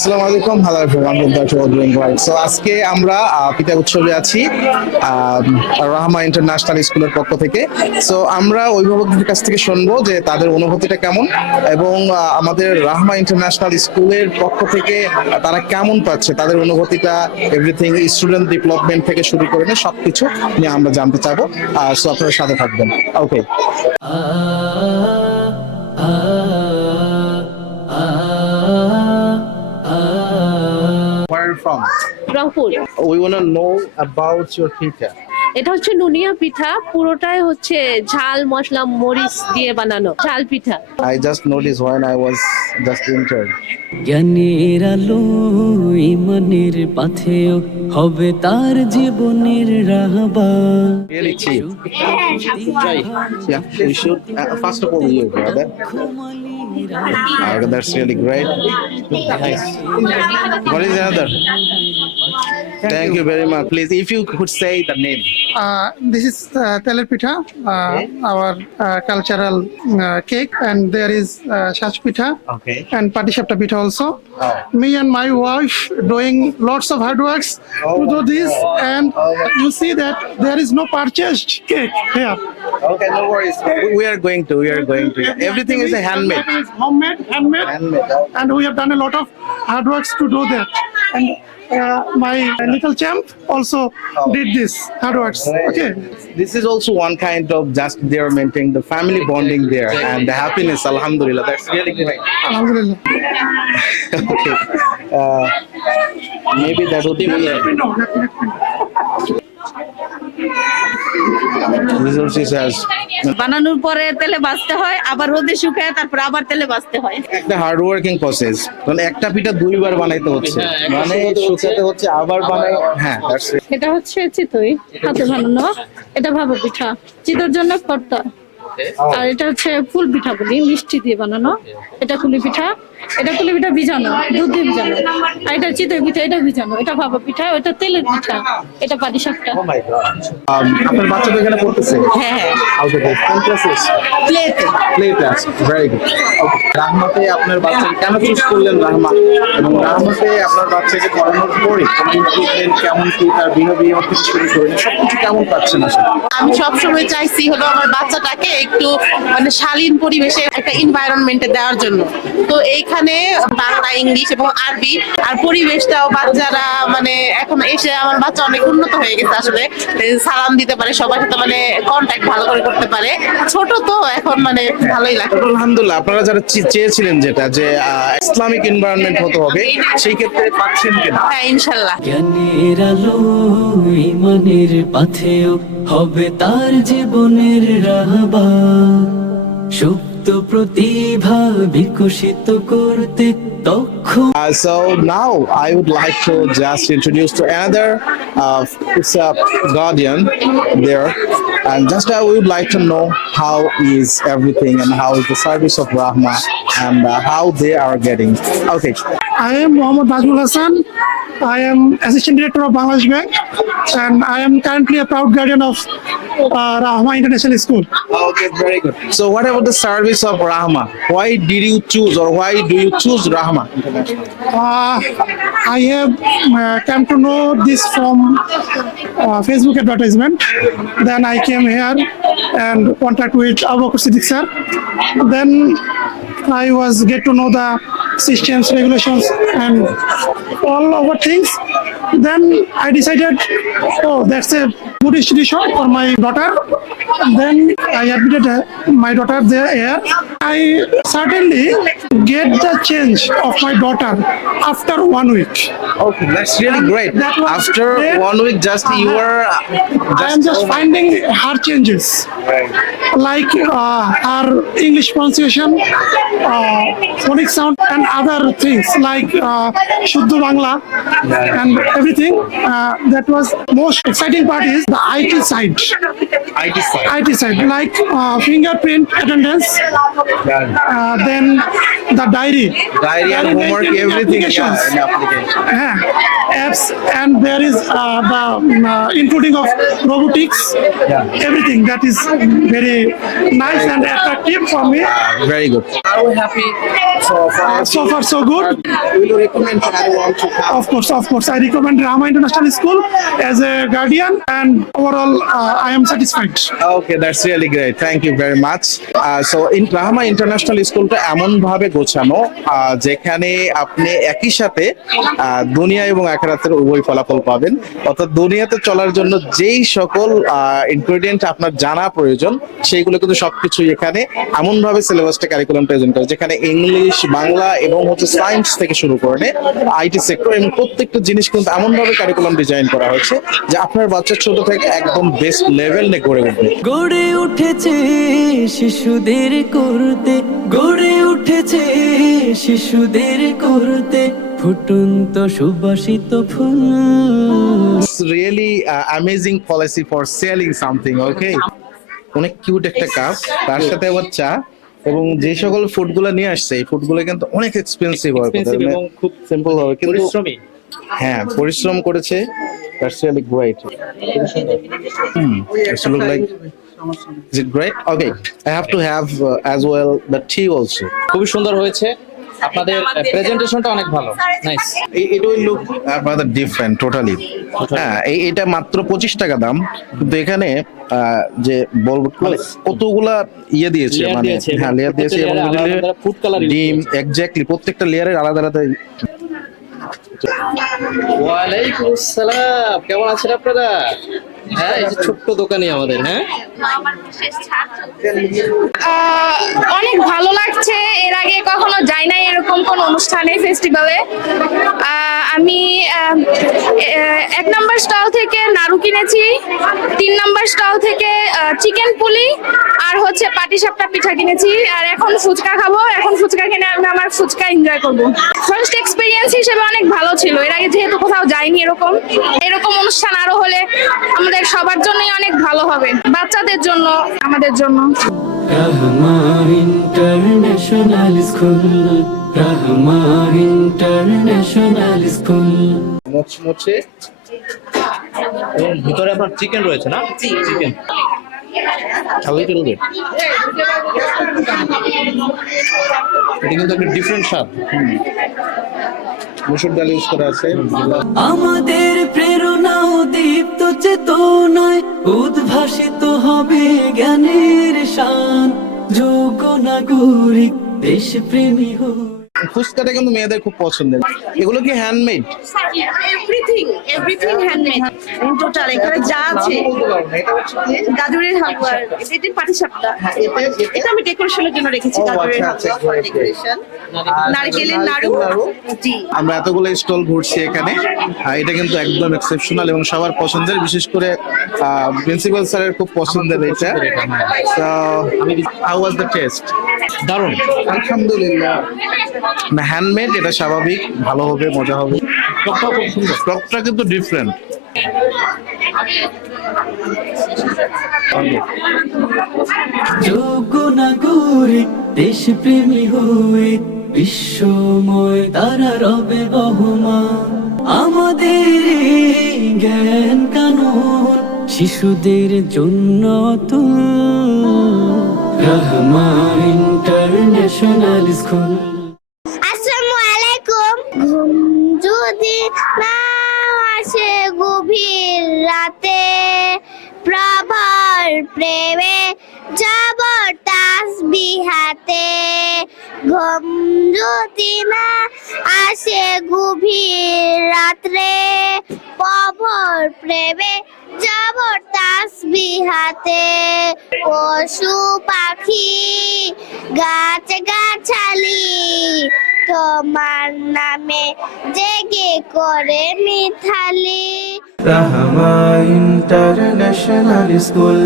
আসসালামু আলাইকুম, hello everyone, doing right. So আজকে আমরা পিতা উৎসবে আছি রাহমা ইন্টারন্যাশনাল স্কুলের পক্ষ থেকে। সো আমরা অভিভাবকদের কাছ থেকে শুনবো যে তাদের অনুভূতিটা কেমন এবং আমাদের রাহমা ইন্টারন্যাশনাল স্কুলের পক্ষ থেকে তারা কেমন পাচ্ছে, তাদের অনুভূতিটা, এভরিথিং, স্টুডেন্ট ডেভেলপমেন্ট থেকে শুরু করে নিয়ে সবকিছু নিয়ে আমরা জানতে চাবো। সো আপনারা সাথে থাকবেন। ওকে, where are you from? Rangpur. We want to know about your teacher. এটা হচ্ছে নুনিয়া পিঠা, পুরোটাই হচ্ছে ঝাল মশলা মরিচ দিয়ে বানানো ঝাল পিঠা। I just noticed when I was just entered. জ্ঞানের আলো ইমানের পাথেয় হবে তার জীবনের রাহবার। Really cheap. Yeah, we should. First of all, you brother. That's really great. Nice. What is the other? Thank you very much. Please, if you could say the name. This is teler pitha, our cultural cake, and there is shach pitha Okay. and patishapta pitha also. Me and my wife doing lots of hard works to do this, and you see that there is no purchased cake here. Okay, no worries. We are going to. Everything is a handmade. Everything is homemade, handmade, and we have done a lot of hard works to do that. And my little champ also did this hard works. Okay. This is also one kind of just they are maintaining the family bonding there and the happiness. Alhamdulillah, that's really great. Alhamdulillah. Okay. Maybe that would be. This also says বানানোর পরে তেলে ভাজতে হয়, আবার রোদে শুকায়, তারপর আবার তেলে ভাজতে হয়। একটা হার্ড ওয়ার্কিং প্রসেস। মানে একটা পিঠা দুইবার বানাইতে হচ্ছে, মানে শুকাতে হচ্ছে, আবার বানাই। হ্যাঁ, that's it. এটা হচ্ছে চিতই হাতে বানানো, এটা ভাপা পিঠা, চিতর জন্য ভর্তা। আর এটা হচ্ছে ফুল পিঠা বলি, মিষ্টি দিয়ে বানানো। এটা কুলি পিঠা, এটা কুলি পিঠা ভিজানো, দুধ দিয়ে ভিজানো। আর এটা চিতই পিঠা, এটা ভিজানো। এটা ভাপা পিঠা, ওটা তেলের পিঠা, এটা পাটিসাপটা। Oh my God. আপনার বাচ্চা তো এখানে পড়তেছে? হ্যাঁ হ্যাঁ, Okay, কোন ক্লাসে? প্লেতে। Play class, very good. রাহমাতে আপনার বাচ্চাকে কেন চুজ করলেন রাহমা? এবং রাহমাতে আপনার বাচ্চাকে পড়ানোর পরে ইমপ্রুভমেন্ট কেমন, কি তার বিহেভিয়ার থেকে শুরু করে সবকিছু কেমন পাচ্ছেন আসলে? আমি সবসময় চাইছি হলো আমার বাচ্চাটাকে একটু মানে শালীন পরিবেশে একটা এনভায়রনমেন্টে দেওয়ার জন্য। তো এইখানে বাংলা, ইংলিশ এবং আরবি, আর পরিবেশটাও বাচ্চারা মানে এখন এসে আমার বাচ্চা অনেক উন্নত হয়ে গেছে আসলে। সালাম দিতে পারে সবার সাথে, মানে কন্ট্যাক্ট ভালো করে করতে পারে। ছোট তো এখন মানে ভালোই লাগে। আলহামদুলিল্লাহ, আপনারা যারা চেয়েছিলেন যেটা যে ইসলামিক এনভায়রনমেন্ট হতে হবে, সেই ক্ষেত্রে পাচ্ছেন কিনা? হ্যাঁ, ইনশাল্লাহ। জ্ঞানের আলো ইমানের পাথেয় হবে তার জীবনের রাহবার। সুপ্ত প্রতিভা বিকশিত করতে দক্ষ। So now I would like to just introduce to another it's a guardian there, and just I would like to know how is everything and how is the service of Rahma and how they are getting. Okay. I am Mohammad Najmul Hassan. I am Assistant Director of Bangladesh Bank, and I am currently a proud guardian of Rahma International School. Okay, very good. So what about the service of Rahma? Why did you choose, or why do you choose Rahma International? I have come to know this from Facebook advertisement. Then I came here and contact with Abu Bakr Siddiq sir. Then I was get to know the systems, regulations, and all our things. Then I decided, oh, that's a good institution for my daughter. Then I admitted my daughter there. I certainly get the change of my daughter after 1 week. Okay, that's really great. That was After great. 1 week, just you were I am just finding her changes, like her English pronunciation, phonic sound, and other things like Shuddha Bangla and everything. That was most exciting part is the IT side. IT side. IT side, like fingerprint attendance, then the diary and homework, making everything. applications. Yeah, an application. Apps, and there is the including of robotics, everything that is very nice and attractive for me. Very good. Are we happy? So far so good. Will you recommend anyone to come? Of course, I recommend Rahma International School as a guardian, and overall I am satisfied. Okay, that's really great. Thank you very much. So in Rahma International স্কুলটা এমন ভাবে গোছানো যেখানে আপনি একই সাথে দুনিয়া এবং আখিরাতের উভয় ফলাফল পাবেন। অর্থাৎ দুনিয়াতে চলার জন্য যেই সকল ইনগ্রেডিয়েন্ট আপনার জানা প্রয়োজন সেইগুলো কিন্তু সবকিছু এখানে এমন ভাবে সিলেবাসটা কারিকুলাম প্রেজেন্ট করে, যেখানে ইংলিশ, বাংলা এবং হচ্ছে সায়েন্স থেকে শুরু করে আইটি সেক্টর এবং প্রত্যেকটা জিনিস কিন্তু এমন ভাবে কারিকুলাম ডিজাইন করা হয়েছে যে আপনার বাচ্চা ছোট থেকে একদম বেস্ট লেভেল নিয়ে গড়ে উঠবে। গড়ে উঠেছে শিশুদের করতে, গড়ে উঠেছে শিশুদের করতে ফুটন্ত সুবাসিত ফুল। It's really amazing policy for selling something, okay? অনেক কিউট একটা কাপ, তার সাথে আবার চা, এবং যে সকল ফুডগুলো নিয়ে আসছে এই ফুডগুলো কিন্তু অনেক এক্সপেন্সিভ হয় এবং খুব সিম্পল হবে, কিন্তু পরিশ্রমী। হ্যাঁ, পরিশ্রম করেছে। That's really great. It's look like. Is it great? Okay, I have to have as well the tea also. খুবই সুন্দর হয়েছে, আপনাদের প্রেজেন্টেশনটা অনেক ভালো, nice. It will look rather different totally. হ্যাঁ, এটা মাত্র 25 টাকা দাম, কিন্তু এখানে যে বলবো কতগুলা ইয়ে দিয়েছে, Layer মানে দিয়েছে, হ্যাঁ লেয়ার দিয়েছে এবং ফুড কালার ডিম, এক্স্যাক্টলি প্রত্যেকটা লেয়ারের আলাদা আলাদা। ওয়ালাইকুম আসসালাম, কেমন আছেন আপনারা? হ্যাঁ, এই যে ছোট্ট দোকানি আমাদের। হ্যাঁ, অনেক ভালো লাগছে, এর আগে কখনো যাই নাই এরকম কোন অনুষ্ঠানে, ফেস্টিভ্যালে। আমি 1 নম্বর স্টল থেকে নাড়ু কিনেছি, 3 নম্বর স্টল থেকে চিকেন পুলি আর হচ্ছে পাটিসাপটা পিঠা কিনেছি, আর এখন ফুচকা খাবো। এখন ফুচকা কিনে আমি আমার ফুচকা এনজয় করবো। ফার্স্ট এক্সপিরিয়েন্স হিসেবে অনেক ভালো ছিল, এর আগে যেহেতু কোথাও যাইনি এরকম অনুষ্ঠান আরো হলে আমাদের সবার জন্যই অনেক ভালো হবে, বাচ্চাদের জন্য, আমাদের জন্য। রাহমা ইন্টারন্যাশনাল স্কুল, রাহমা ইন্টারন্যাশনাল স্কুল। মোচমোচে এবং ভিতরে আপনার চিকেন রয়েছে না? Chicken a little bit. এটা কিন্তু একটা ডিফারেন্ট স্বাদ। মসুর ডাল ইউজ করা আছে। আমাদের প্রেরণা ও দীপ্ত চেতনায় উদ্ভাসিত হবে জ্ঞানের শান, যোগ্য নাগরিক দেশপ্রেমী হোক। ফুচকাটা কিন্তু মেয়েদের খুব পছন্দের। এগুলো কি হ্যান্ডমেড? Everything handmade total. এখানে যা আছে, গাজরের হালুয়া, এটা পাটিসাপটা, এটা আমি ডেকোরেশনের জন্য রেখেছি। গাজরের হালুয়া ডেকোরেশন, নারকেলের নাড়ু। জি, আমরা এতগুলো স্টল ঘুরছি এখানে, এটা কিন্তু একদম এক্সেপশনাল এবং সবার পছন্দের, বিশেষ করে প্রিন্সিপাল স্যারের খুব পছন্দের এটা। So how was the test? দারুণ, আলহামদুলিল্লাহ। না, হ্যান্ডমেড, এটা স্বাভাবিক ভালো হবে, মজা হবে। টকটাও খুব সুন্দর, টকটা কিন্তু ডিফারেন্ট। যোগ্য নাগরিক দেশপ্রেমী হয়ে বিশ্বময় তারা রবে বহমান। আমাদের এই জ্ঞান কানুন শিশুদের জন্য তুল, রাহমা ইন্টারন্যাশনাল স্কুল। আসসালামু আলাইকুম। ঘুম যদি না আসে গভীর রাতে, প্রভর প্রেমে যাব তাসবিহ হাতে। ঘুম যদি না আসে গভীর রাত্রে, প্রভর প্রেমে যাব তাসবিহ হাতে। পশু পাখি গাছ গাছালি তোমার নামে জেগে করে মিথালি। রাহমা international school.